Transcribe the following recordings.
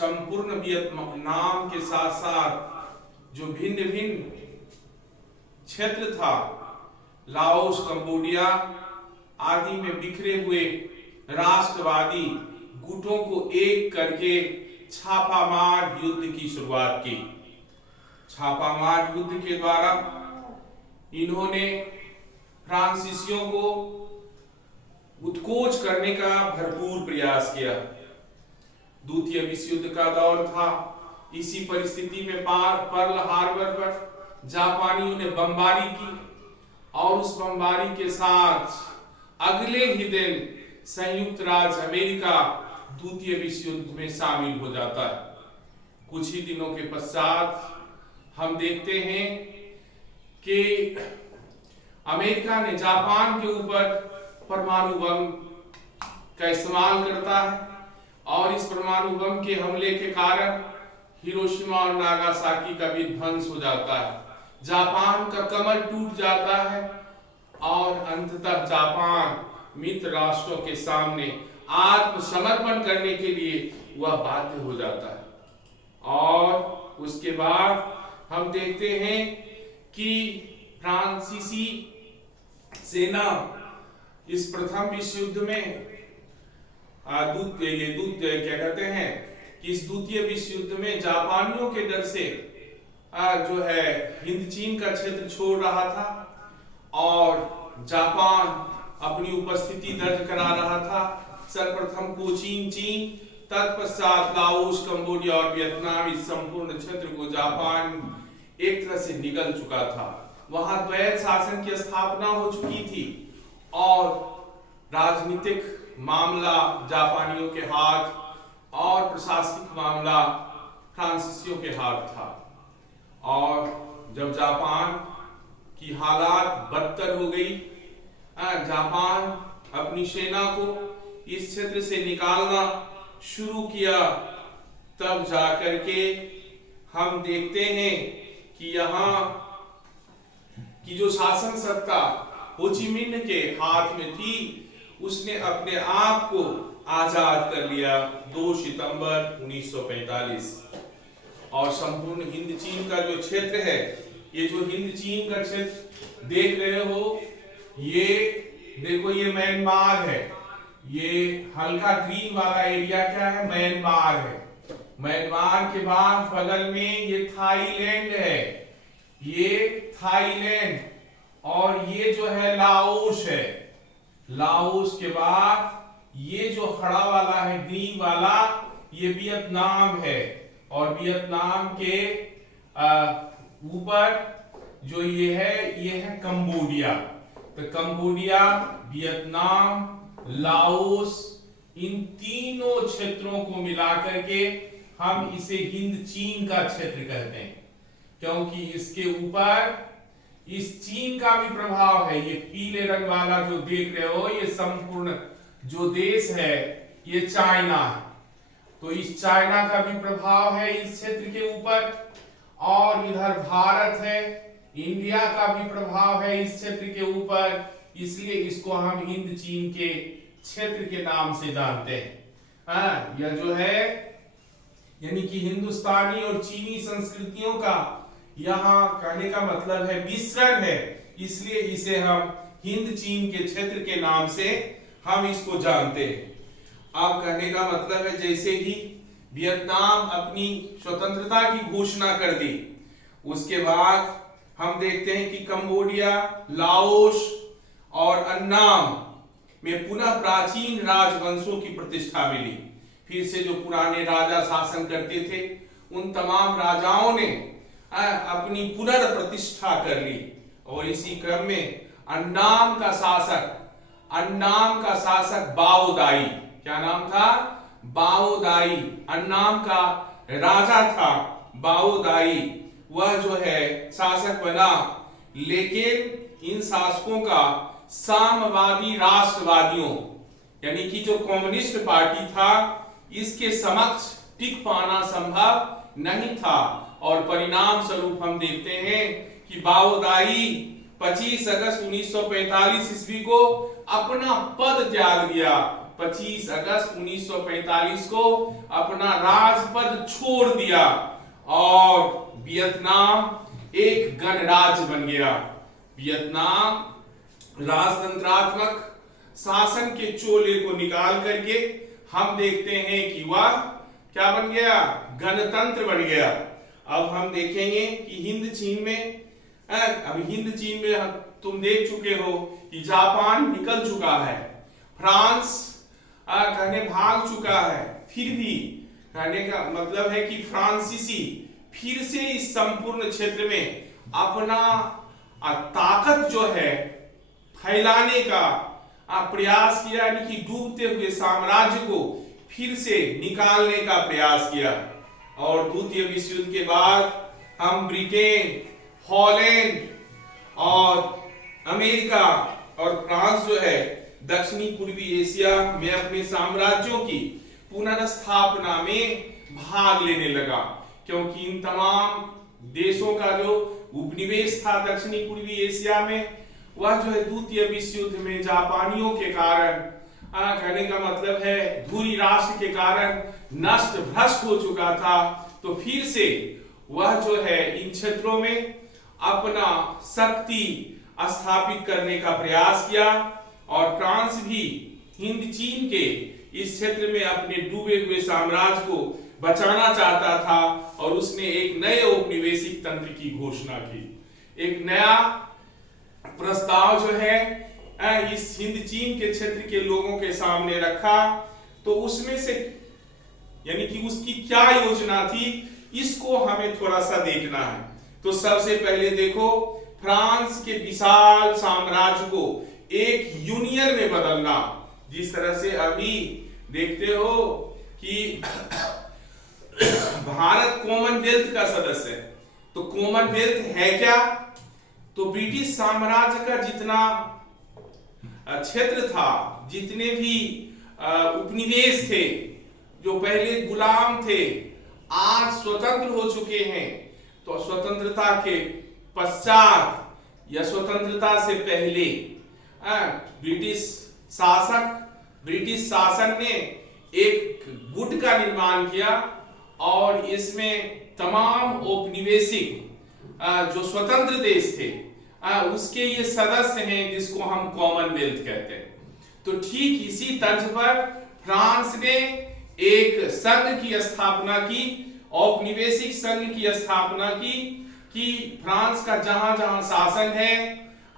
संपूर्ण वियतनाम के साथ साथ जो भिन्न भिन्न क्षेत्र था, लाओस, कंबोडिया आदि में बिखरे हुए राष्ट्रवादी गुटों को एक करके छापामार युद्ध की शुरुआत की। छापामार युद्ध के द्वारा इन्होंने फ्रांसीसियों को उत्कोच करने का भरपूर प्रयास किया। द्वितीय विश्व युद्ध का दौर था। इसी परिस्थिति में पर्ल हार्बर पर जापानियों ने बमबारी की और उस बमबारी के साथ अगले ही दिन संयुक्त राज्य अमेरिका द्वितीय विश्व युद्ध में शामिल हो जाता है। कुछ ही दिनों के पश्चात हम देखते हैं कि अमेरिका ने जापान के ऊपर परमाणु बम का इस्तेमाल करता है और इस परमाणु बम के हमले के कारण हिरोशिमा और नागासाकी का भी ध्वंस हो जाता है। जापान का कमर टूट जाता है और अंततः जापान मित्र राष्ट्रों के सामने आत्मसमर्पण करने के लिए वह बाध्य हो जाता है। और उसके बाद हम देखते हैं कि फ्रांसीसी सेना इस प्रथम विश्व युद्ध में क्या कहते हैं कि इस द्वितीय विश्व युद्ध में जापानियों के डर से जो है हिंद चीन का क्षेत्र छोड़ रहा था और जापान अपनी उपस्थिति दर्ज करा रहा था। सर्वप्रथम कोचीन चीन, तत्पश्चात लाओस, कंबोडिया और वियतनाम, इस संपूर्ण क्षेत्र को जापान एक तरह से निगल चुका था। वहां द्वैत शासन की स्थापना हो चुकी थी और राजनीतिक मामला जापानियों के हाथ और प्रशासनिक मामला फ्रांसीसियों के हाथ था। और जब जापान की हालात बदतर हो गई, जापान अपनी सेना को इस क्षेत्र से निकालना शुरू किया, तब जाकर के हम देखते हैं कि यहाँ की जो शासन सत्ता हो ची मिन्ह के हाथ में थी, उसने अपने आप को आजाद कर लिया 2 सितंबर 1945। और संपूर्ण हिंद चीन का जो क्षेत्र है, ये जो हिंद चीन का क्षेत्र देख रहे हो, ये देखो ये म्यांमार है। ये हल्का ग्रीन वाला एरिया क्या है? म्यांमार है। म्यांमार के बाद बगल में ये थाईलैंड है, ये थाईलैंड, और ये जो है लाओस है। लाओस के बाद ये जो हरा वाला है, ग्रीन वाला, ये वियतनाम है। और वियतनाम के ऊपर जो ये है कंबोडिया। तो कंबोडिया, वियतनाम, लाओस, इन तीनों क्षेत्रों को मिलाकर के हम इसे हिंद चीन का क्षेत्र कहते हैं, क्योंकि इसके ऊपर इस चीन का भी प्रभाव है। ये पीले रंग वाला जो देख रहे हो, ये संपूर्ण जो देश है ये चाइना है। तो इस चाइना का भी प्रभाव है इस क्षेत्र के ऊपर। और इधर भारत है, इंडिया का भी प्रभाव है इस क्षेत्र के ऊपर, इसलिए इसको हम हिंद चीन के क्षेत्र के नाम से जानते हैं। यह जो है यानी कि हिंदुस्तानी और चीनी संस्कृतियों का यहाँ कहने का मतलब है मिश्रण है, इसलिए इसे हम हिंद चीन के क्षेत्र के नाम से हम इसको जानते हैं। अब कहने का मतलब है जैसे ही वियतनाम अपनी स्वतंत्रता की घोषणा कर दी, उसके बाद हम देखते हैं कि कंबोडिया, लाओस और अन्नाम में पुनः प्राचीन राजवंशों की प्रतिष्ठा मिली। फिर से जो पुराने राजा शासन करते थे, उन तमाम राजाओं ने अपनी पुनर्प्रतिष्ठा कर ली। और इसी क्रम में अन्नाम का शासक बाओ दाई, क्या नाम था? बाओ दाई। अन्नाम का राजा था बाओ दाई, वह जो है शासक बना। लेकिन इन शासकों का साम्यवादी राष्ट्रवादियों यानी कि जो कम्युनिस्ट पार्टी था, इसके समक्ष टिक पाना संभव नहीं था। और परिणाम स्वरूप हम देखते हैं कि बाओ दाई 25 अगस्त 1945 ईस्वी को अपना पद त्याग दिया। 25 अगस्त 1945 को अपना राजपद छोड़ दिया और वियतनाम एक गणराज्य बन गया। वियतनाम राजतंत्रात्मक शासन के चोले को निकाल करके हम देखते हैं कि वह क्या बन गया, गणतंत्र बन गया। अब हम देखेंगे कि हिंद चीन में, अभी हिंद चीन में तुम देख चुके हो कि जापान निकल चुका है, फ्रांस कहने भाग चुका है, फिर भी कहने का मतलब है कि फ्रांसीसी फिर से इस संपूर्ण क्षेत्र में अपना ताकत जो है फैलाने का प्रयास किया, यानी कि डूबते हुए साम्राज्य को फिर से निकालने का प्रयास किया। और द्वितीय विश्व युद्ध के बाद हम ब्रिटेन, हॉलैंड और अमेरिका और फ्रांस जो है दक्षिणी पूर्वी एशिया में अपने साम्राज्यों की पुनर्स्थापना में भाग लेने लगा, क्योंकि इन तमाम देशों का जो उपनिवेश था दक्षिणी पूर्वी एशिया में, वह जो है द्वितीय विश्व युद्ध में जापानियों के कारण, कहने का मतलब है धुरी राष्ट्र के कारण नष्ट भ्रष्ट हो चुका था। तो फिर से वह जो है इन क्षेत्रों में अपना शक्ति स्थापित करने का प्रयास किया और फ्रांस भी हिंद चीन के इस क्षेत्र में अपने डूबे हुए साम्राज्य को बचाना चाहता था और उसने एक नए औपनिवेशिक तंत्र की घोषणा की। एक नया प्रस्ताव जो है इस हिंद चीन के क्षेत्र के लोगों के सामने रखा। तो उसमें से यानी कि उसकी क्या योजना थी, इसको हमें थोड़ा सा देखना है। तो सबसे पहले देखो, फ्रांस के विशाल साम्राज्य को एक यूनियन में बदलना, जिस तरह से अभी देखते हो कि भारत कॉमनवेल्थ का सदस्य है। तो कॉमनवेल्थ है क्या, तो ब्रिटिश साम्राज्य का जितना क्षेत्र था, जितने भी उपनिवेश थे जो पहले गुलाम थे, आज स्वतंत्र हो चुके हैं। तो स्वतंत्रता के पश्चात या स्वतंत्रता से पहले ब्रिटिश शासन ने एक गुट का निर्माण किया और इसमें तमाम औपनिवेशिक जो स्वतंत्र देश थे उसके ये सदस्य हैं, जिसको हम कॉमनवेल्थ कहते हैं। तो ठीक इसी तर्ज पर फ्रांस ने एक संघ की स्थापना की, औपनिवेशिक संघ की स्थापना की, कि फ्रांस का जहां जहां शासन है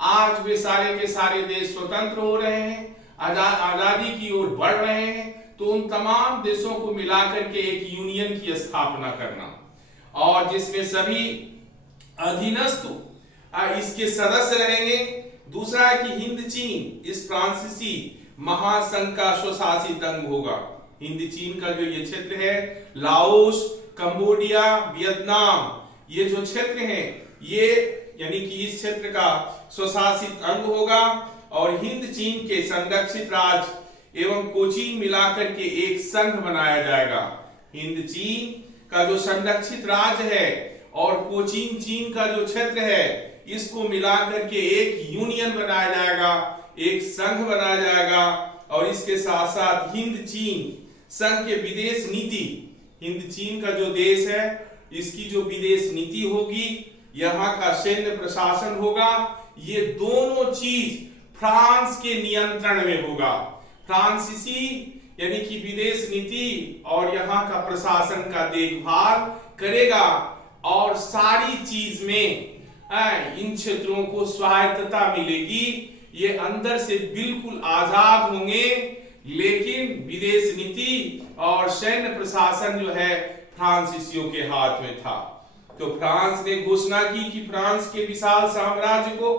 आज वे सारे के सारे देश स्वतंत्र हो रहे हैं, आजादी की ओर बढ़ रहे हैं। तो उन तमाम देशों को मिलाकर के एक यूनियन की स्थापना करना, और जिसमें सभी अधीनस्थ इसके सदस्य रहेंगे। दूसरा है कि हिंद चीन इस फ्रांसीसी महासंघ का स्वशासित अंग होगा। हिंद चीन का जो ये क्षेत्र है, लाओस, कंबोडिया, वियतनाम, ये जो क्षेत्र हैं, ये यानी कि इस क्षेत्र का स्वशासित अंग होगा और हिंद चीन के संरक्षित राज्य एवं कोचीन मिलाकर के एक संघ बनाया जाएगा। हिंद चीन का जो संरक्षित राज्य है और कोचीन चीन का जो क्षेत्र है, इसको मिलाकर के एक यूनियन बनाया जाएगा, एक संघ बनाया जाएगा। और इसके साथ साथ हिंद चीन संघ के विदेश नीति, हिंद चीन का जो देश है इसकी जो विदेश नीति होगी, यहाँ का सैन्य प्रशासन होगा, ये दोनों चीज फ्रांस के नियंत्रण में होगा। फ्रांसीसी यानी कि विदेश नीति और यहाँ का प्रशासन का देखभाल करेगा और सारी चीज में इन क्षेत्रों को स्वायत्तता मिलेगी। ये अंदर से बिल्कुल आजाद होंगे, लेकिन विदेश नीति और सैन्य प्रशासन जो है फ्रांसीसियों के हाथ में था। तो फ्रांस ने घोषणा की कि फ्रांस के विशाल साम्राज्य को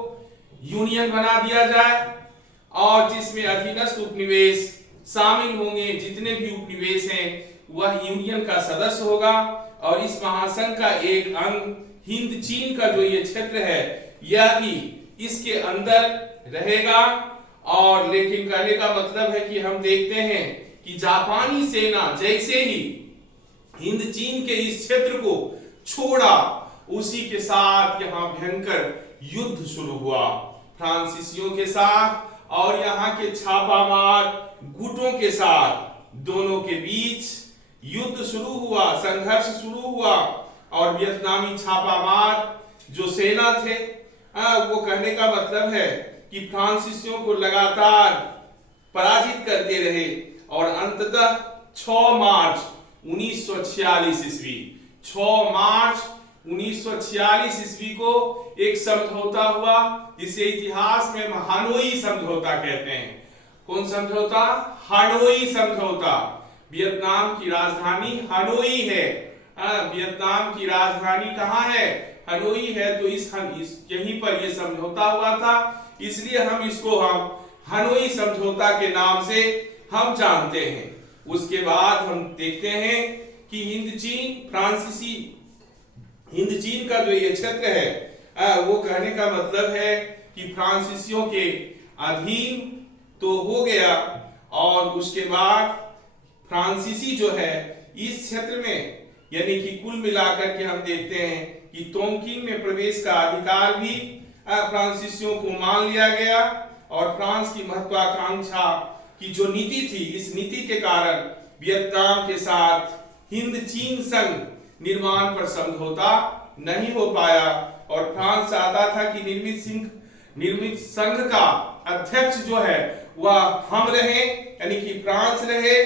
यूनियन बना दिया जाए और जिसमें अधीनस्थ उपनिवेश शामिल होंगे, जितने भी उपनिवेश हैं वह यूनियन का सदस्य होगा। और इस महासंघ का एक अंग हिंद चीन का जो ये क्षेत्र है, यह भी इसके अंदर रहेगा। और लेकिन कहने का मतलब है कि हम देखते हैं कि जापानी सेना जैसे ही हिंद चीन के इस क्षेत्र को छोड़ा, उसी के साथ यहाँ भयंकर युद्ध शुरू हुआ फ्रांसीसियों के साथ। और यहाँ के छापामार गुटों के साथ दोनों के बीच युद्ध शुरू हुआ, संघर्ष शुरू हुआ और वियतनामी छापामार जो सेना थे, वो कहने का मतलब है कि फ्रांसीसियों को लगातार पराजित करते रहे और अंततः 6 मार्च 1946 ईस्वी 6 मार्च 1946 ईस्वी को एक समझौता हुआ जिसे इतिहास में हानोई समझौता कहते हैं। कौन समझौता? हानोई समझौता। वियतनाम की राजधानी हानोई है। वियतनाम की राजधानी कहाँ है? हानोई है। तो यहीं पर ये समझौता हुआ था, इसलिए हम इसको हानोई समझौता के नाम से हम जानते हैं। उसके बाद हम देखते हैं कि हिंद चीन का जो ये क्षेत्र है, वो कहने का मतलब है कि फ्रांसीसियों के अधीन तो हो गया और उसके बाद फ्रांसीसी जो है इस क्षेत्र में, यानी कि कुल मिलाकर के हम देखते हैं कि तोंगकिन में प्रवेश का अधिकार भी फ्रांसीसियों को मान लिया गया और फ्रांस की महत्वाकांक्षा की जो नीति थी, इस नीति के कारण वियतनाम के साथ हिंद चीन संघ निर्माण पर समझौता नहीं हो पाया और फ्रांस चाहता था कि निर्मित संघ का अध्यक्ष जो है वह हम रहे, यानी कि फ्रांस रहे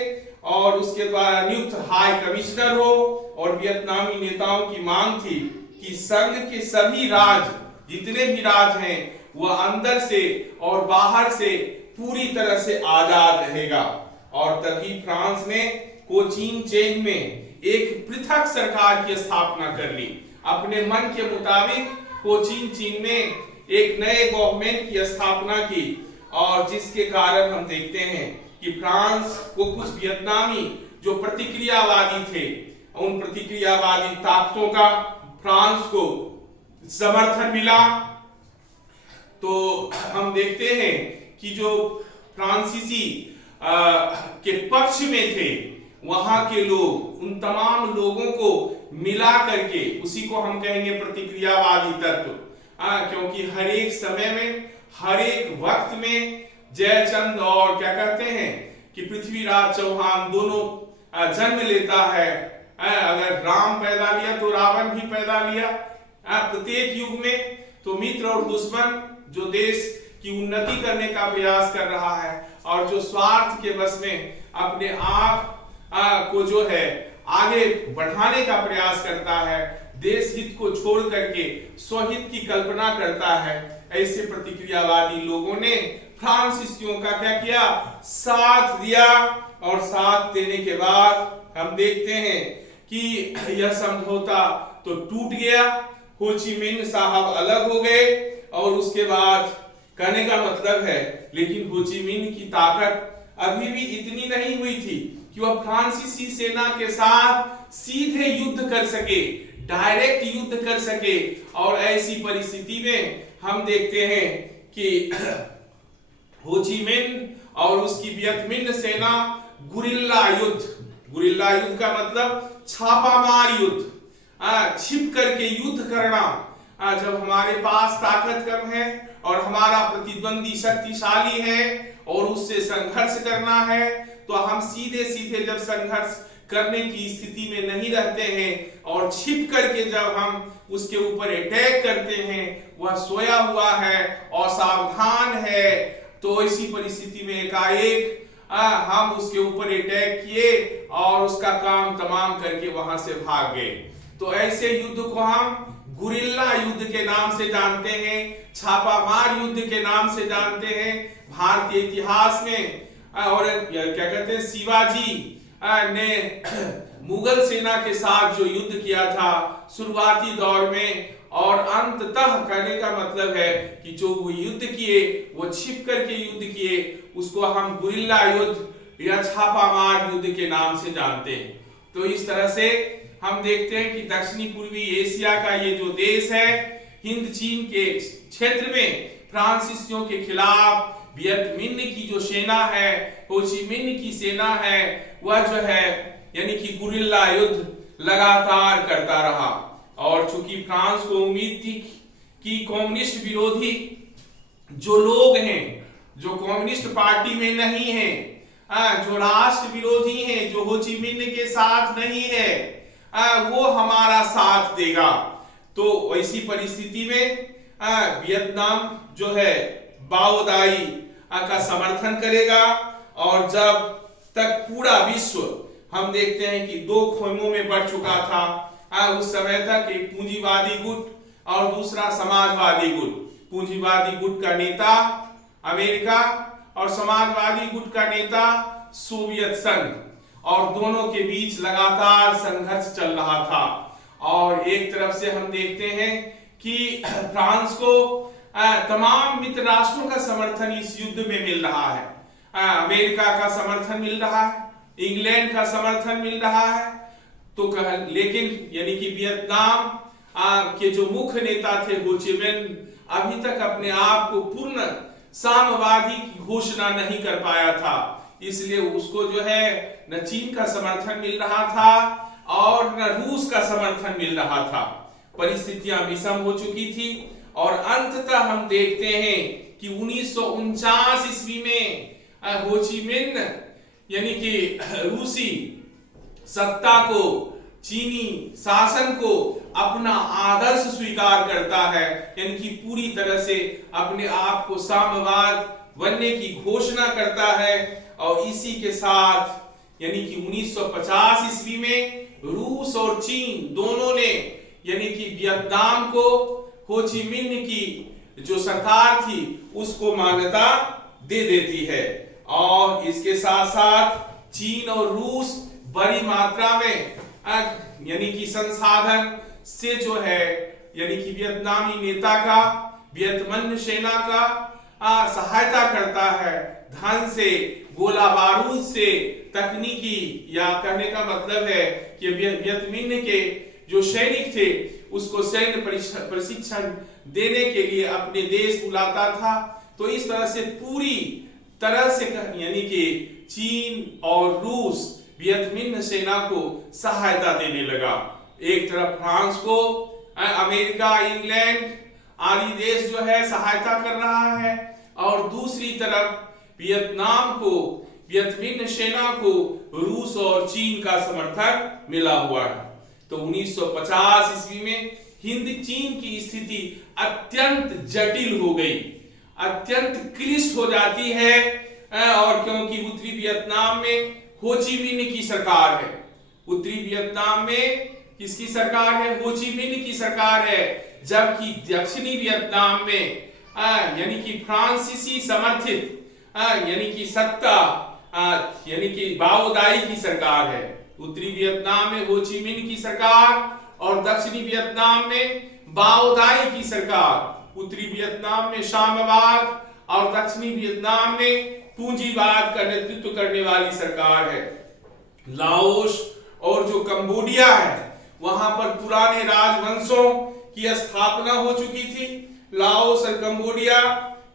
और उसके द्वारा नियुक्त हाई कमिश्नर हो। और वियतनामी नेताओं की मांग थी कि संघ के सभी राज्य, जितने भी राज्य हैं, वह अंदर से और बाहर से पूरी तरह से आजाद रहेगा। और तभी फ्रांस ने कोचीन चेन में एक पृथक सरकार की स्थापना कर ली। अपने मन के मुताबिक कोचीन चीन में एक नए गवर्नमेंट की स्थापना की और जिसके कारण हम देखते हैं कि फ्रांस को कुछ वियतनामी जो प्रतिक्रियावादी थे, उन प्रतिक्रियावादी ताकतों का फ्रांस को समर्थन मिला। तो हम देखते हैं कि जो फ्रांसीसी के पक्ष में थे, वहां के लोग, उन तमाम लोगों को मिला करके, उसी को हम कहेंगे प्रतिक्रियावादी तत्व, क्योंकि हर एक समय में, हर एक वक्त में जयचंद और क्या कहते हैं कि पृथ्वीराज चौहान दोनों जन्म लेता है। अगर राम पैदा लिया तो रावण भी पैदा लिया। प्रत्येक युग में तो मित्र और दुश्मन, जो देश की उन्नति करने का प्रयास कर रहा है और जो स्वार्थ के बस में अपने आप को जो है आगे बढ़ाने का प्रयास करता है, देश हित को छोड़ करके स्वहित की कल्पना करता है, ऐसे प्रतिक्रियावादी लोगों ने फ्रांसीसियों का क्या किया? साथ दिया। और साथ देने के बाद हम देखते हैं कि यह समझौता तो टूट गया, हो ची मिन्ह साहब अलग हो गए और उसके बाद कहने का मतलब है, लेकिन हो ची मिन्ह की ताकत अभी भी इतनी नहीं हुई थी कि वह फ्रांसीसी सेना के साथ सीधे युद्ध कर सके, डायरेक्ट युद्ध कर सके। और ऐसी परिस्थिति में हम देखते हैं कि हो ची मिन्ह और उसकी वियत मिन्ह सेना गुरिल्ला युद्ध का मतलब छापामार युद्ध, छिप करके युद्ध करना। जब हमारे पास ताकत कम है और हमारा प्रतिद्वंदी शक्तिशाली है और उससे संघर्ष करना है, तो हम सीधे सीधे जब संघर्ष करने की स्थिति में नहीं रहते हैं और छिप करके जब हम उसके ऊपर अटैक करते हैं, वह सोया हुआ है, असावधान है, तो ऐसी परिस्थिति में एकाएक हम उसके ऊपर अटैक किए और उसका काम तमाम करके वहां से भाग गए। तो ऐसे युद्ध को हम गुरिल्ला युद्ध के नाम से जानते हैं, छापामार युद्ध के नाम से जानते हैं। भारतीय इतिहास में और क्या कहते हैं, शिवाजी ने मुगल सेना के साथ जो युद्ध किया था शुरुआती दौर में, और अंततः कहने का मतलब है कि जो वो युद्ध किए वो छिप करके युद्ध किए, उसको हम गुरिल्ला युद्ध या छापामार युद्ध के नाम से जानते हैं। तो इस तरह से हम देखते हैं कि दक्षिणी पूर्वी एशिया का ये जो देश है, हिंद चीन के क्षेत्र में फ्रांसीसियों के खिलाफ वियत मिन्ह की जो सेना है, हो ची मिन्ह की सेना है, वह जो है यानी कि गुरिल्ला युद्ध लगातार करता रहा। और चूंकि फ्रांस को उम्मीद थी कि कम्युनिस्ट विरोधी जो लोग हैं, जो कम्युनिस्ट पार्टी में नहीं हैं, जो राष्ट्र विरोधी हैं, जो हो ची मिन्ह के साथ नहीं है, वो हमारा साथ देगा। तो ऐसी परिस्थिति में वियतनाम जो है बाओ दाई का समर्थन करेगा। और जब तक पूरा विश्व हम देखते हैं कि दो खेमों में बढ़ चुका था, उस समय तक एक पूंजीवादी गुट और दूसरा समाजवादी गुट। पूंजीवादी गुट का नेता अमेरिका और समाजवादी गुट का नेता सोवियत संघ, और दोनों के बीच लगातार संघर्ष चल रहा था। और एक तरफ से हम देखते हैं कि फ्रांस को तमाम मित्र राष्ट्रों का समर्थन इस युद्ध में मिल रहा है, अमेरिका का समर्थन मिल रहा है, इंग्लैंड का समर्थन मिल रहा है। तो लेकिन यानी कि वियतनाम के जो मुख्य नेता थे हो ची मिन्ह अभी तक अपने आप को पूर्ण साम्यवादी की घोषणा नहीं कर पाया था, इसलिए उसको जो है न चीन का समर्थन मिल रहा था और न रूस का समर्थन मिल रहा था। परिस्थितियां विषम हो चुकी थी और अंततः हम देखते हैं कि 1949 ईस्वी में हो ची मिन्ह यानी कि रूसी सत्ता को, चीनी शासन को अपना आदर्श स्वीकार करता है, यानी कि पूरी तरह से अपने आप को साम्यवाद बनने की घोषणा करता है। और इसी के साथ यानी कि 1950 ईस्वी में रूस और चीन दोनों ने यानी कि वियतनाम को हो ची मिन्ह की जो सरकार थी उसको मान्यता दे देती है। और इसके साथ साथ चीन और रूस बड़ी मात्रा में यानी कि संसाधन से जो है यानी कि वियतनामी नेता का, वियतमिन्ह सेना का सहायता करता है, धन से, गोला बारूद से, तकनीकी, या कहने का मतलब है कि वियतमिन्ह के जो सैनिक थे उसको सैन्य प्रशिक्षण देने के लिए अपने देश बुलाता था। तो इस तरह से पूरी तरह से यानी कि चीन और रूस वियतमिन्ह सेना को सहायता देने लगा। एक तरफ फ्रांस को अमेरिका, इंग्लैंड आदि देश जो है सहायता कर रहा है और दूसरी तरफ वियतनाम को, वियतमिन्ह सेना को रूस और चीन का समर्थन मिला हुआ है। तो 1950 ईस्वी में हिंद चीन की स्थिति अत्यंत जटिल हो गई, अत्यंत क्लिष्ट हो जाती है। और क्योंकि उत्तरी वियतनाम में हो ची मिन्ह की सरकार है, उत्तरी वियतनाम में किसकी सरकार है? हो ची मिन्ह की सरकार है, जबकि दक्षिणी वियतनाम में यानी कि फ्रांसीसी समर्थित यानी कि सत्ता यानी कि बाओ दाई की सरकार है। उत्तरी वियतनाम में हो ची मिन्ह की सरकार और दक्षिणी वियतनाम में बाओ दाई की सरकार। उत्तरी वियतनाम में साम्यवाद और दक्षिणी वियतनाम में पूंजीवाद का नेतृत्व करने वाली सरकार है। लाओस और जो कंबोडिया है वहां पर पुराने राजवंशों की स्थापना हो चुकी थी। लाओस और कंबोडिया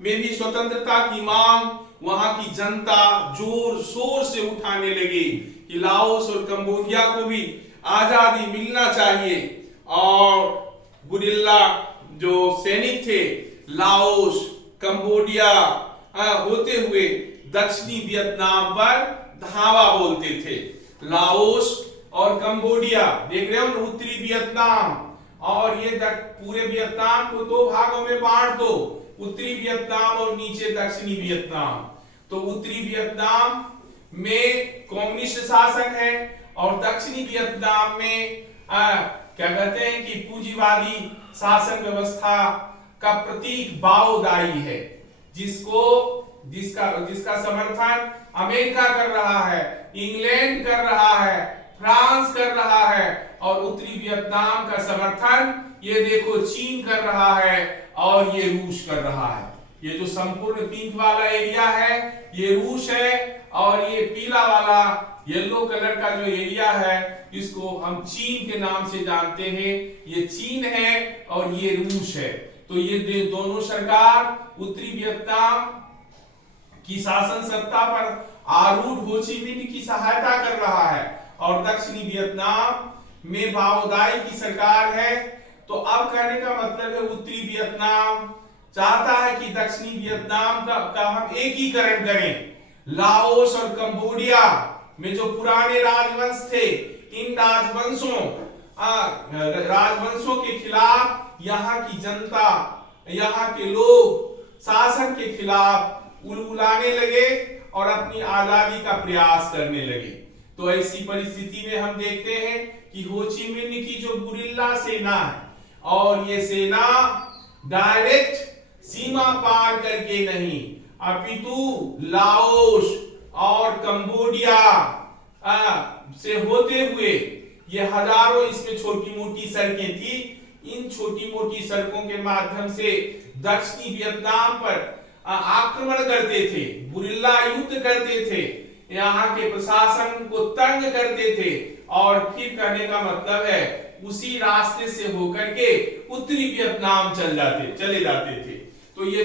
में भी स्वतंत्रता की मांग वहां की जनता जोर शोर से उठाने लगी कि लाओस और कंबोडिया को भी आजादी मिलना चाहिए। और गुरिल्ला जो सैनिक थे लाओस, कंबोडिया होते हुए दक्षिणी वियतनाम पर धावा बोलते थे। लाओस और कंबोडिया देख रहे हो, उत्तरी वियतनाम और ये पूरे वियतनाम को दो भागों में बांट दो, उत्तरी वियतनाम और नीचे दक्षिणी वियतनाम। तो उत्तरी वियतनाम में कम्युनिस्ट शासन है और दक्षिणी वियतनाम में क्या कहते हैं कि पूंजीवादी शासन व्यवस्था का प्रतीक बाओ दाई है, जिसका समर्थन अमेरिका कर रहा है, इंग्लैंड कर रहा है, फ्रांस कर रहा है और उत्तरी वियतनाम का समर्थन ये देखो चीन कर रहा है और ये रूस कर रहा है। ये जो संपूर्ण पिंक वाला एरिया है ये रूस है और ये पीला वाला येलो कलर का जो एरिया है इसको हम चीन के नाम से जानते हैं। ये चीन है और ये रूस है। तो ये दोनों सरकार उत्तरी वियतनाम की शासन सत्ता पर आरूढ़ हो ची मिन्ह की सहायता कर रहा है और दक्षिणी वियतनाम में बाओ दाई की सरकार है। तो अब कहने का मतलब है उत्तरी वियतनाम चाहता है कि दक्षिणी वियतनाम का हम एकीकरण करें, लाओस और कंबोडिया में जो पुराने राजवंश थे, इन राजवंशों के खिलाफ यहाँ की जनता, यहाँ के लोग शासन के खिलाफ उलगुलाने लगे और अपनी आजादी का प्रयास करने लगे। तो ऐसी परिस्थिति में हम देखते हैं कि हो ची मिन्ह की जो गुरिल्ला सेना है, और ये सेना डायरेक्ट सीमा पार करके नहीं, अपितु लाओस और कंबोडिया से होते हुए, ये हजारों इसमें छोटी मोटी सड़कें थी, इन छोटी मोटी सड़कों के माध्यम से दक्षिणी वियतनाम पर आक्रमण करते थे, गुरिल्ला युद्ध करते थे, यहाँ के प्रशासन को तंग करते थे, और फिर कहने का मतलब है उसी रास्ते से होकर के उत्तरी वियतनाम चले जाते थे। तो ये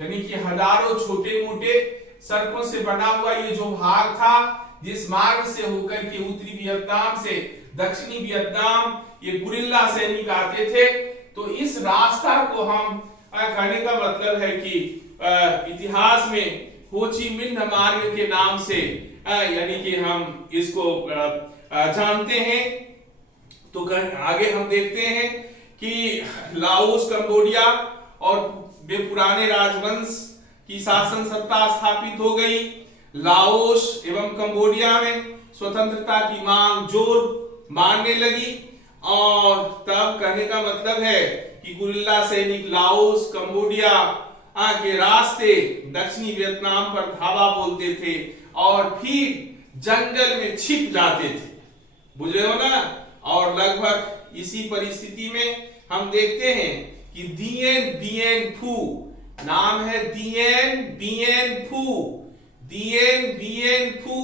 यानी कि हजारों छोटे मोटे सड़कों से बना हुआ ये जो भाग था, जिस मार्ग से होकर के उत्तरी वियतनाम से दक्षिणी वियतनाम ये गुरिल्ला सैनिक आते थे। तो इस रास्ता को हम कहने का मतलब है कि इतिहास में हो ची मिन्ह मार्ग के नाम से यानी कि हम इसको जानते हैं। तो आगे हम देखते हैं कि लाओस, कंबोडिया और वे पुराने राजवंश की शासन सत्ता स्थापित हो गई। लाओस एवं कंबोडिया में स्वतंत्रता की मांग जोर मारने लगी, और तब कहने का मतलब है कि गुरिल्ला सैनिक लाओस, कंबोडिया के रास्ते दक्षिणी वियतनाम पर धावा बोलते थे और फिर जंगल में छिप जाते थे, बुझ रहे हो ना। और लगभग इसी परिस्थिति में हम देखते हैं कि दिएन बिएन फू नाम है, दिएन बिएन फू, दिएन बिएन फू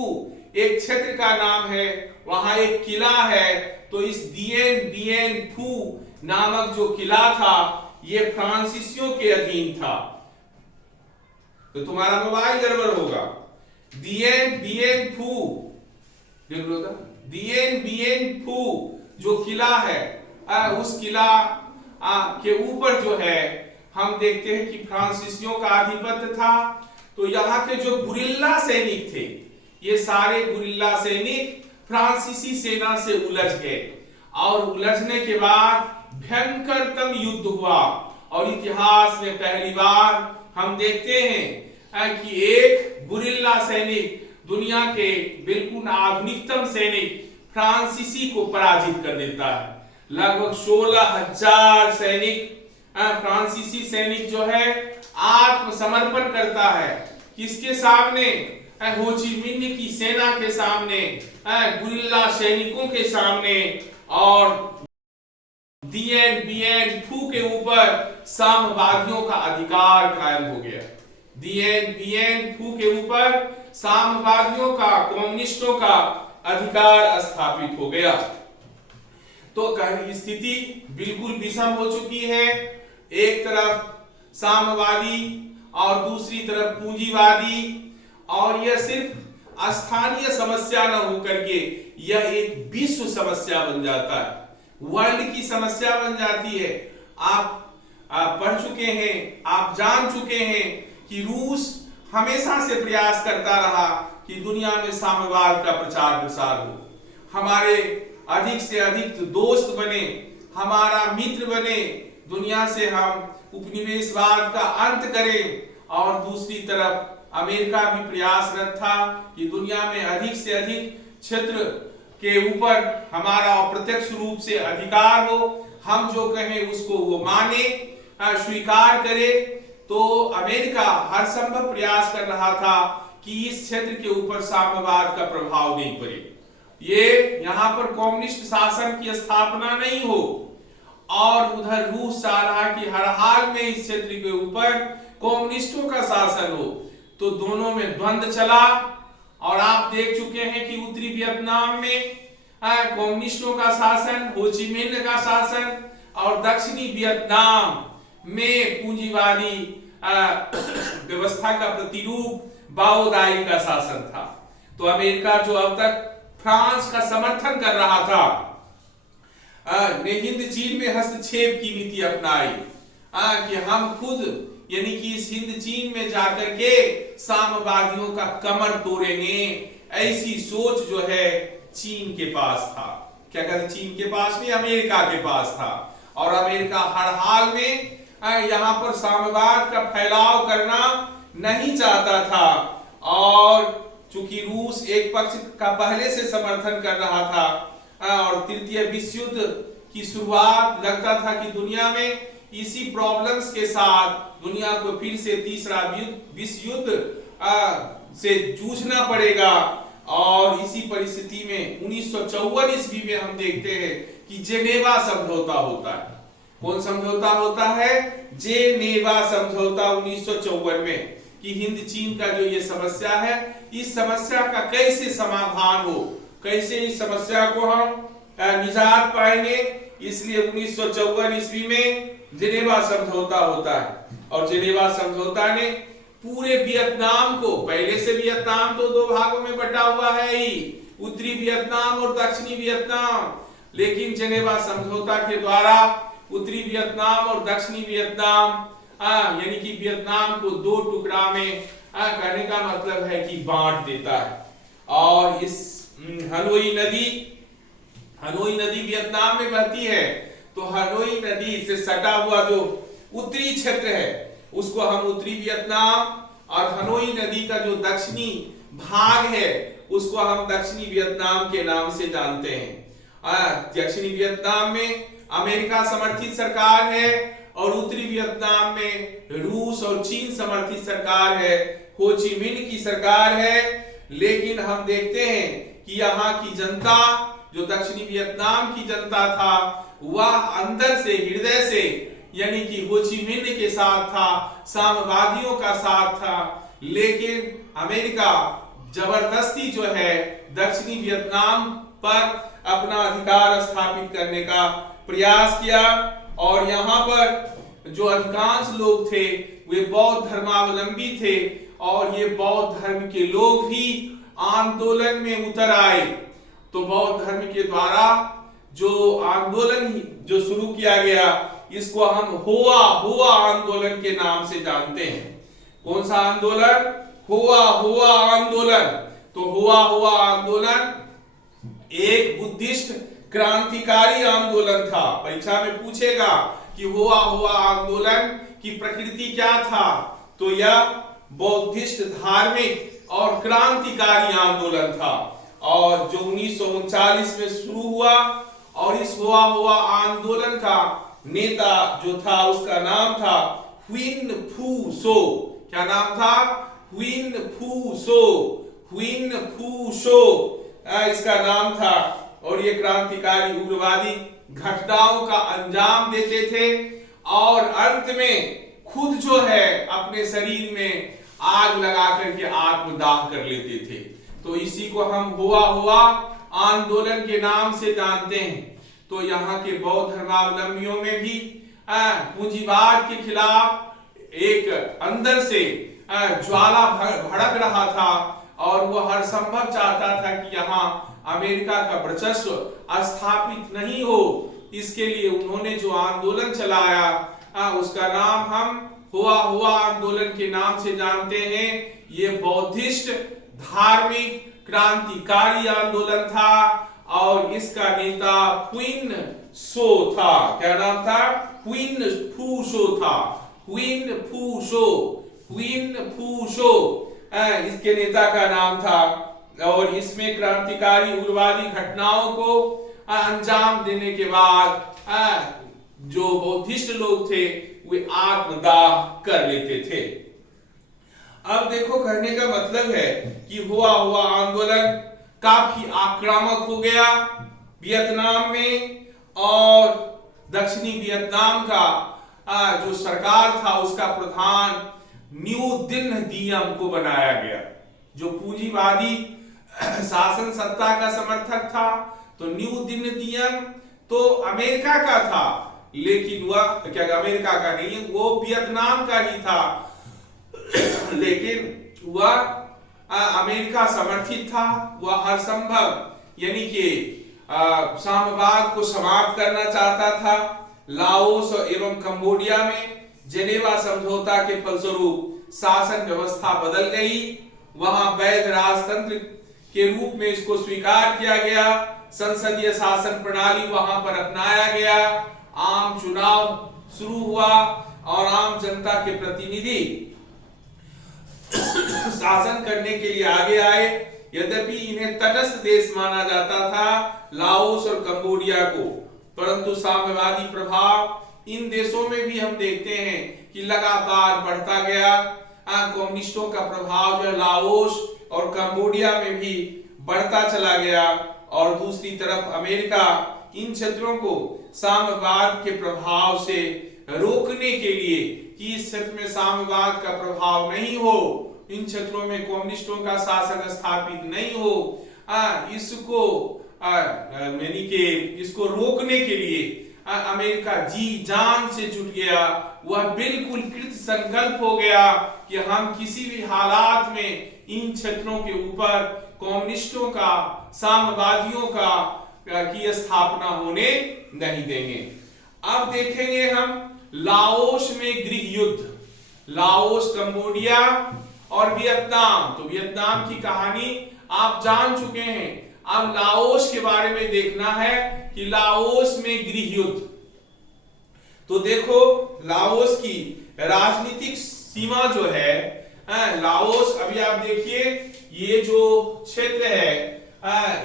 एक क्षेत्र का नाम है, वहां एक किला है। तो इस दिएन बिएन फू नामक जो किला था, ये फ्रांसीसियों के अधीन था। तो तुम्हारा मोबाइल गड़बड़ होगा। दिएन बिएन फू, देख लो, दिएन बिएन फू जो किला है, उस किला के ऊपर जो है हम देखते हैं कि फ्रांसीसियों का आधिपत्य था। तो यहाँ के जो गुरिल्ला सैनिक थे, ये सारे गुरिल्ला सैनिक फ्रांसीसी सेना से उलझ गए, और उलझने के बाद भयंकरतम युद्ध हुआ। और इतिहास में पहली बार हम देखते हैं कि एक गुरिल्ला सैनिक, दुनिया के बिल्कुल आधुनिकतम सैनिक, फ्रांसीसी को पराजित कर देता है। लगभग 16,000 सैनिक, फ्रांसीसी सैनिक जो है आत्मसमर्पण करता है। किसके सामने? हो ची मिन्ह की सेना के सामने, गुरिल्ला सैनिकों के सामने, और दिएन बिएन फू के ऊपर साम्यवादियों का अधिकार कायम हो गया। दिएन बिएन फू के ऊपर साम्यवादियों का, कम्युनिस्टों का अधिकार स्थापित हो गया। तो स्थिति बिल्कुल विषम हो चुकी है। एक तरफ साम्यवादी और दूसरी तरफ पूंजीवादी, और यह सिर्फ स्थानीय समस्या न होकर के यह एक विश्व समस्या बन जाता है, वर्ल्ड की समस्या बन जाती है। आप पढ़ चुके हैं, आप जान चुके हैं कि रूस हमेशा से प्रयास करता रहा कि दुनिया में साम्यवाद का प्रचार प्रसार हो, हमारे अधिक से अधिक दोस्त बने, हमारा मित्र बने, दुनिया से हम उपनिवेशवाद का अंत करें। और दूसरी तरफ अमेरिका भी प्रयासरत था कि दुनिया में अधिक से अधिक क्षेत्र के ऊपर हमारा अप्रत्यक्ष रूप से अधिकार हो, हम जो कहें उसको वो माने, स्वीकार करे। तो अमेरिका हर संभव प्रयास कर रहा था कि इस क्षेत्र के ऊपर साम्यवाद का प्रभाव नहीं पड़े, ये यहाँ पर कम्युनिस्ट शासन की स्थापना नहीं हो, और उधर रूस चाह रहा कि हर हाल में इस क्षेत्र के ऊपर कम्युनिस्टों का शासन हो। तो दोनों में द्वंद्व चला, और आप देख चुके हैं कि उत्तरी वियतनाम में कम्युनिस्टों का शासन, हो ची मिन्ह का शासन, और दक्षिणी वियतनाम में पूंजीवादी व्यवस्था का प्रतिरूप बाओदाई का शासन था। तो अमेरिका जो अब तक फ्रांस का समर्थन कर रहा था, ने हिंद चीन में हस्तक्षेप की नीति अपनाई कि हम खुद यानी कि इस हिंद चीन में जाकर के साम्यवादियों का कमर तोड़ेंगे, ऐसी सोच जो है चीन के पास था। क्या कहते, चीन के पास नहीं, अमेरिका के पास था। और अमेरिका हर हाल में यहाँ पर साम्यवाद का फैलाव करना नहीं चाहता था। और चूंकि रूस एक पक्ष का पहले से समर्थन कर रहा था और तृतीय विश्व युद्ध की शुरुआत लगता था कि दुनिया में इसी प्रॉब्लम्स के साथ दुनिया को फिर से तीसरा विश्व युद्ध से जूझना पड़ेगा। और इसी परिस्थिति में 1954 ईस्वी में हम देखते हैं कि जेनेवा समझौता होता है। कौन समझौता होता है? जेनेवा समझौता 1954 में, कि हिंद चीन का जो ये समस्या है, इस समस्या का कैसे समाधान हो, कैसे इस समस्या को हम निजात पाएंगे। इसलिए 1954 ईस्वी में जेनेवा समझौता होता है। और जेनेवा समझौता ने पूरे वियतनाम को, पहले से वियतनाम तो दो भागों में बटा हुआ है ही, उत्तरी वियतनाम और दक्षिणी वियतनाम, लेकिन जेनेवा समझौता के द्वारा उत्तरी वियतनाम और दक्षिणी वियतनाम यानी कि वियतनाम को दो टुकड़ा में करने का मतलब है कि बांट देता है। और इस हनोई नदी वियतनाम में बहती है, तो हनोई नदी से सटा हुआ जो उत्तरी क्षेत्र है उसको हम उत्तरी वियतनाम, और हनोई नदी का जो दक्षिणी भाग है उसको हम दक्षिणी वियतनाम के नाम से जानते हैं। दक्षिणी वियतनाम में अमेरिका समर्थित सरकार है और उत्तरी वियतनाम में रूस और चीन समर्थित सरकार है, हो ची मिन्ह की सरकार है। लेकिन हम देखते हैं कि यहाँ की जनता, जो दक्षिणी वियतनाम की जनता था, वह अंदर से, हृदय से, यानी कि हो ची मिन्ह के साथ था, साम्यवादियों का साथ था। लेकिन अमेरिका जबरदस्ती जो है दक्षिणी वियतनाम पर अपना अधिकार स्थापित करने का प्रयास किया। और यहाँ पर जो अधिकांश लोग थे वे बौद्ध धर्मावलंबी थे, और ये बौद्ध धर्म के लोग भी आंदोलन में उतर आए। तो बौद्ध धर्म के द्वारा जो आंदोलन जो शुरू किया गया, इसको हम हुआ आंदोलन के नाम से जानते हैं। कौन सा आंदोलन? हुआ आंदोलन। तो हुआ आंदोलन एक बुद्धिस्ट क्रांतिकारी आंदोलन था। परीक्षा में पूछेगा कि हुआ आंदोलन की प्रकृति क्या था, तो यह बौद्धिस्ट, धार्मिक और क्रांतिकारी आंदोलन था। और जो 1939 में शुरू हुआ, और इस हुआ आंदोलन का नेता जो था उसका नाम था हुइन फू सो। क्या नाम था? हुइन फू सो इसका नाम था। और ये क्रांतिकारी उग्रवादी घटनाओं का अंजाम देते थे और अंत में खुद जो है अपने शरीर में आग लगा करके आत्मदाह कर लेते थे। तो इसी को हम हुआ आंदोलन के नाम से जानते हैं। तो यहाँ के बौद्ध धर्मावलंबियों में भी पूंजीवाद के खिलाफ एक अंदर से ज्वाला भड़क रहा था, और वह हर संभव चाहता था कि यहाँ अमेरिका का वर्चस्व स्थापित नहीं हो। इसके लिए उन्होंने जो आंदोलन चलाया उसका नाम हम हुआ आंदोलन के नाम से जानते हैं। ये बौद्धिस्ट धार्मिक क्रांतिकारी आंदोलन था, और इसका नेता हुइन सो था। क्या नाम था? हुइन फू सो था। हुइन फू सो इसके नेता का नाम था। और इसमें क्रांतिकारी उग्रवादी घटनाओं को अंजाम देने के बाद जो बौद्धिस्ट लोग थे वे आत्मदाह कर लेते थे। अब देखो, कहने का मतलब है कि हुआ आंदोलन काफी आक्रामक हो गया वियतनाम में, और दक्षिणी वियतनाम का जो सरकार था उसका प्रधान न्यू दिन दियम को बनाया गया, जो पूंजीवादी शासन सत्ता का समर्थक था। तो न्यू दिन दियम तो अमेरिका का था, लेकिन वह क्या अमेरिका का नहीं, वो वियतनाम का ही था, लेकिन वह अमेरिका समर्थित था। वह हर संभव यानी कि साम्यवाद को समाप्त करना चाहता था। लाओस एवं कंबोडिया में जेनेवा समझौता के फलस्वरूप शासन व्यवस्था बदल गई। वहां वैध राजतंत्र के रूप में इसको स्वीकार किया गया। संसदीय शासन प्रणाली वहां पर अपनाया गया। आम चुनाव शुरू हुआ और आम जनता के प्रतिनिधि शासन करने के लिए आगे आए। यद्यपि इन्हें तटस्थ देश माना जाता था, लाओस और कंबोडिया को, परंतु साम्यवादी प्रभाव इन देशों में भी हम देखते हैं कि लगातार बढ़ता गया। कम्युनिस्टों का प्रभाव जो है लाओस और कंबोडिया में भी बढ़ता चला गया और दूसरी तरफ अमेरिका इन क्षेत्रों को साम्यवाद के प्रभाव से रोकने के लिए कि इस क्षेत्र में साम्यवाद का प्रभाव नहीं हो, इन क्षेत्रों में कम्युनिस्टों का शासन स्थापित नहीं हो, इसको रोकने के लिए अमेरिका जी जान से जुट गया। वह बिल्कुल कृत संकल्प हो गया कि हम किसी भी हालात में इन क्षेत्रों के ऊपर कम्युनिस्टों का, साम्यवादियों का की स्थापना होने नहीं देंगे। अब देखेंगे हम लाओस में गृह युद्ध, लाओस, कंबोडिया और वियतनाम। तो वियतनाम की कहानी आप जान चुके हैं। अब लाओस के बारे में देखना है कि लाओस में गृह युद्ध। तो देखो लाओस की राजनीतिक सीमा जो है, लाओस, अभी आप देखिए ये जो क्षेत्र है,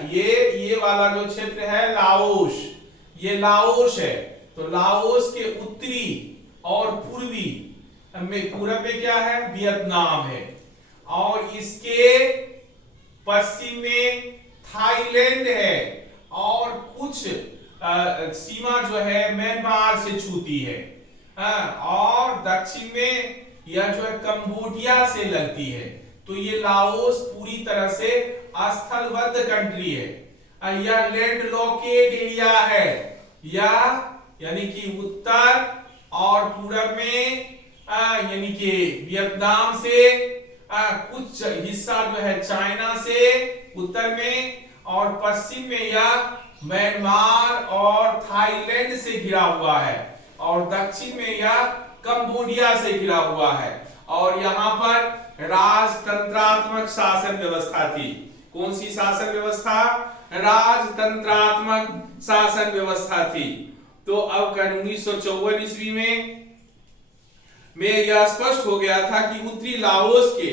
ये वाला जो क्षेत्र है लाओस, ये लाओस है। तो लाओस के उत्तरी और पूर्वी में, पूरब में क्या है, वियतनाम है, और इसके पश्चिम में थाईलैंड है, और कुछ सीमा जो है म्यांमार से छूती है, और दक्षिण में यह जो है कंबोडिया से लगती है। तो ये लाओस पूरी तरह से स्थलबद्ध कंट्री है। यह लैंडलॉकेड एरिया है, या यानी कि उत्तर और पूरब में यानी कि वियतनाम से, कुछ हिस्सा जो है चाइना से उत्तर में, और पश्चिम में यह म्यांमार और थाईलैंड से घिरा हुआ है, और दक्षिण में यह कंबोडिया से घिरा हुआ है। और यहाँ पर राजतंत्रात्मक शासन व्यवस्था थी। कौन सी शासन व्यवस्था? राजतंत्रात्मक शासन व्यवस्था थी। तो अब 1954 ईस्वी में यह स्पष्ट हो गया था कि उत्तरी लाओस के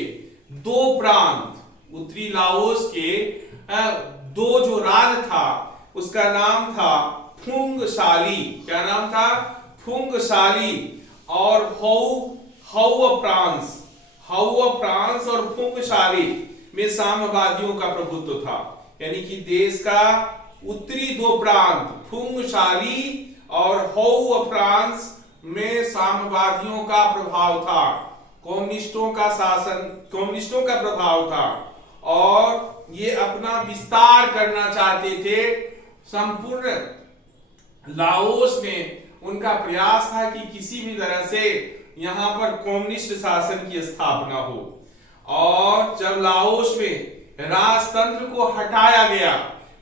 दो प्रांत, उत्तरी लाओस के दो जो राज था, उसका नाम था फुंगशाली। क्या नाम था? फुंगशाली और हाउ फ्रांस और फुंगशाली में साम्यवादियों का प्रभुत्व था। यानी कि देश का उत्तरी दो प्रांत फुंगशाली और हाउ फ्रांस में साम्यवादियों का प्रभाव था, कम्युनिस्टों का शासन, कम्युनिस्टों का प्रभाव था, और ये अपना विस्तार करना चाहते थे। संपूर्ण लाओस में उनका प्रयास था कि किसी भी तरह से यहां पर कम्युनिस्ट शासन की स्थापना हो। और जब लाओस में राजतंत्र को हटाया गया,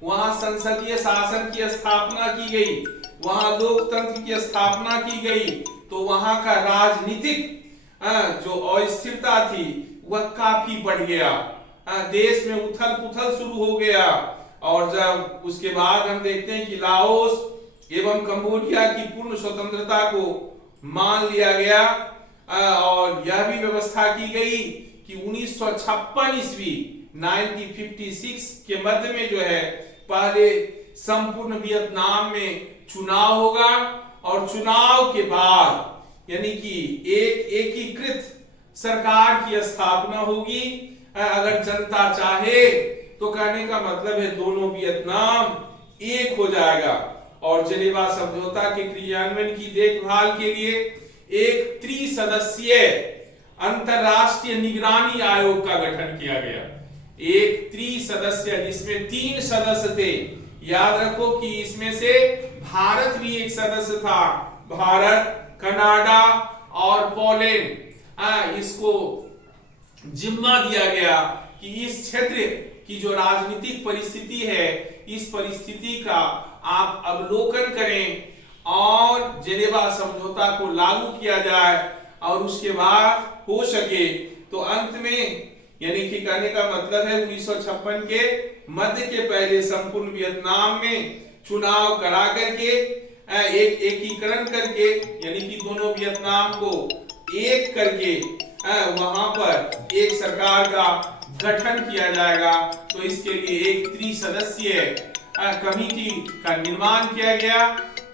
वहां संसदीय शासन की स्थापना की गई, वहां लोकतंत्र की स्थापना की गई, तो वहां का राजनीतिक जो अस्थिरता थी वह काफी बढ़ गया। देश में उथल पुथल शुरू हो गया। और जब उसके बाद हम देखते हैं कि लाओस एवं कंबोडिया की पूर्ण स्वतंत्रता को मान लिया गया, और यह भी व्यवस्था की गई कि 1956 ईस्वी 1956 के मध्य में जो है पहले संपूर्ण वियतनाम में चुनाव होगा, और चुनाव के बाद यानी कि एक एकीकृत सरकार की स्थापना होगी। अगर जनता चाहे तो कहने का मतलब है दोनों वियतनाम एक हो जाएगा। और जेनेवा समझौता के क्रियान्वयन की देखभाल के लिए एक त्रिसदस्यीय अंतरराष्ट्रीय निगरानी आयोग का गठन किया गया। एक त्रिसदस्यीय जिसमें 3 सदस्य थे। याद रखो कि इसमें से भारत भी एक सदस्य था। भारत, कनाडा और पोलैंड। इसको जिम्मा दिया गया कि इस क्षेत्र की जो राजनीतिक परिस्थिति है, इस परिस्थिति का आप अवलोकन करें और जेनेवा समझौता को लागू किया जाए। और उसके बाद हो सके तो अंत में, यानी कि कहने का मतलब है 1956 के मध्य के पहले संपूर्ण वियतनाम में चुनाव करा करके एक एकीकरण करके, यानी कि दोनों वियतनाम को एक करके वहां पर एक सरकार का गठन किया जाएगा। तो इसके लिए एक त्रिसदस्यीय कमेटी का निर्माण किया गया,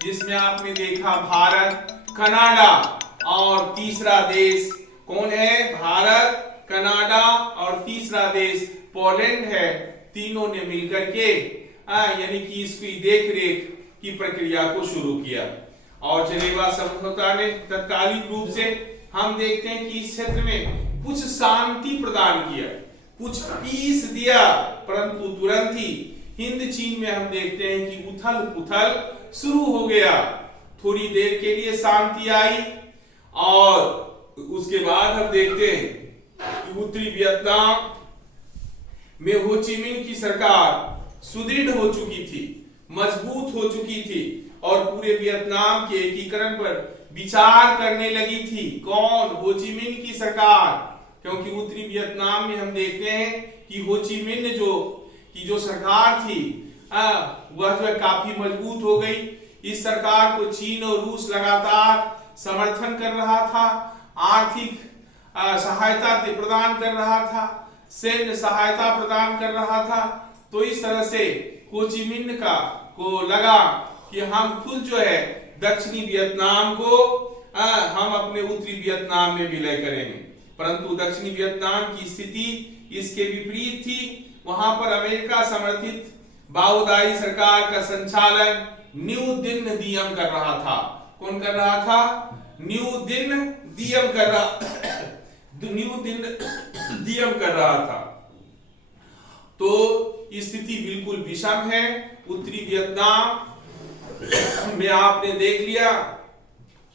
जिसमें आपने देखा भारत, कनाडा और तीसरा देश कौन है? भारत, कनाडा और तीसरा देश पोलैंड है। तीनों ने मिलकर के यानी कि इसकी देखरेख की प्रक्रिया को शुरू किया। और जेनेवा समझौता ने तत्कालिक रूप से हम देखते हैं कि इस क्षेत्र में कुछ शांति प्रदान किया, कुछ पीस दिया, परंतु तुरंत ही हिंद चीन में हम देखते हैं कि उथल पुथल शुरू हो गया। थोड़ी देर के लिए शांति आई और उसके बाद हम देखते हैं कि उत्तरी वियतनाम में हो ची मिन्ह की सरकार सुदृढ़ हो चुकी थी, मजबूत हो चुकी थी और पूरे वियतनाम के एकीकरण पर विचार करने लगी थी। कौन? हो ची मिन्ह की सरकार। क्योंकि उत्तरी वियतनाम में हम देखते हैं कि हो ची मिन्ह जो सरकार थी वह जो है काफी मजबूत हो गई। इस सरकार को चीन और रूस लगातार समर्थन कर रहा था, आर्थिक सहायता प्रदान कर रहा था, सैन्य सहायता प्रदान कर रहा था। तो इस तरह से हो ची मिन्ह को लगा कि हम खुद जो है दक्षिणी वियतनाम को हम अपने उत्तरी वियतनाम में विलय करेंगे। परंतु दक्षिणी वियतनाम की स्थिति इसके विपरीत थी। वहां पर अमेरिका समर्थित बाओदाई सरकार का संचालन न्यू दिन दियम कर रहा था। कौन कर रहा था? न्यू दिन दियम कर रहा था। तो स्थिति बिल्कुल विषम है। उत्तरी वियतनाम में आपने देख लिया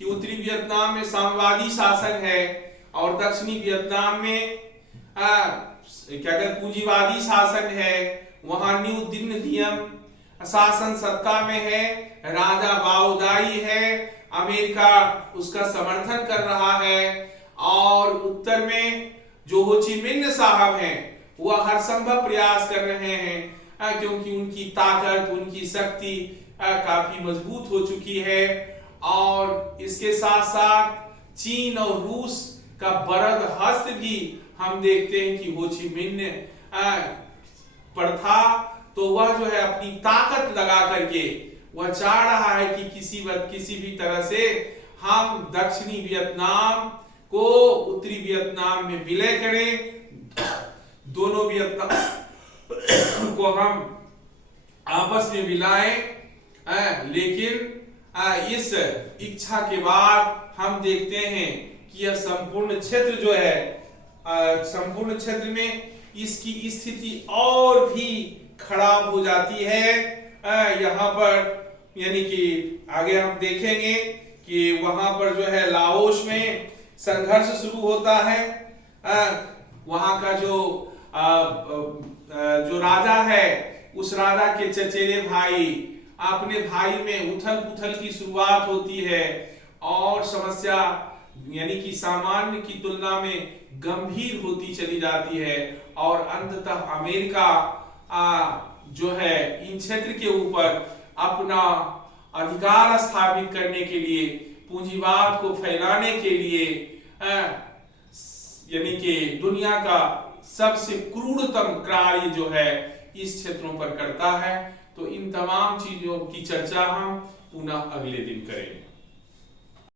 कि उत्तरी वियतनाम में साम्यवादी शासन है और दक्षिणी वियतनाम में क्या कहते पूंजीवादी शासन है। वहां न्यू दिन नियम शासन सत्ता में है, राजा बाओदाई है, अमेरिका उसका समर्थन कर रहा है और उत्तर में जो हो ची मिन्ह साहब हैं वह हर संभव प्रयास कर रहे हैं क्योंकि उनकी ताकत, उनकी शक्ति काफी मजबूत हो चुकी है। और इसके साथ साथ चीन और रूस का बरद हस्त भी हम देखते हैं कि हो ची मिन्ह पर था। तो वह जो है अपनी ताकत लगा करके वह चाह रहा है कि किसी भी तरह से हम दक्षिणी वियतनाम को उत्तरी वियतनाम में विलय करें, दोनों वियतनाम को हम आपस में मिलाएं। लेकिन इस इच्छा के बाद हम देखते हैं कि यह संपूर्ण क्षेत्र जो है संपूर्ण क्षेत्र में इसकी स्थिति और भी खराब हो जाती है। यहाँ पर यानी कि आगे हम देखेंगे कि वहां पर जो है लाओस में संघर्ष शुरू होता है। वहां का जो राजा है उस राजा के चचेरे भाई अपने भाई में उथल पुथल की शुरुआत होती है और समस्या यानी कि सामान्य की तुलना में गंभीर होती चली जाती है और अंततः अमेरिका जो है इन क्षेत्र के ऊपर अपना अधिकार स्थापित करने के लिए, पूंजीवाद को फैलाने के लिए यानी कि दुनिया का सबसे क्रूरतम कार्य जो है इस क्षेत्रों पर करता है। तो इन तमाम चीजों की चर्चा हम पुनः अगले दिन करेंगे।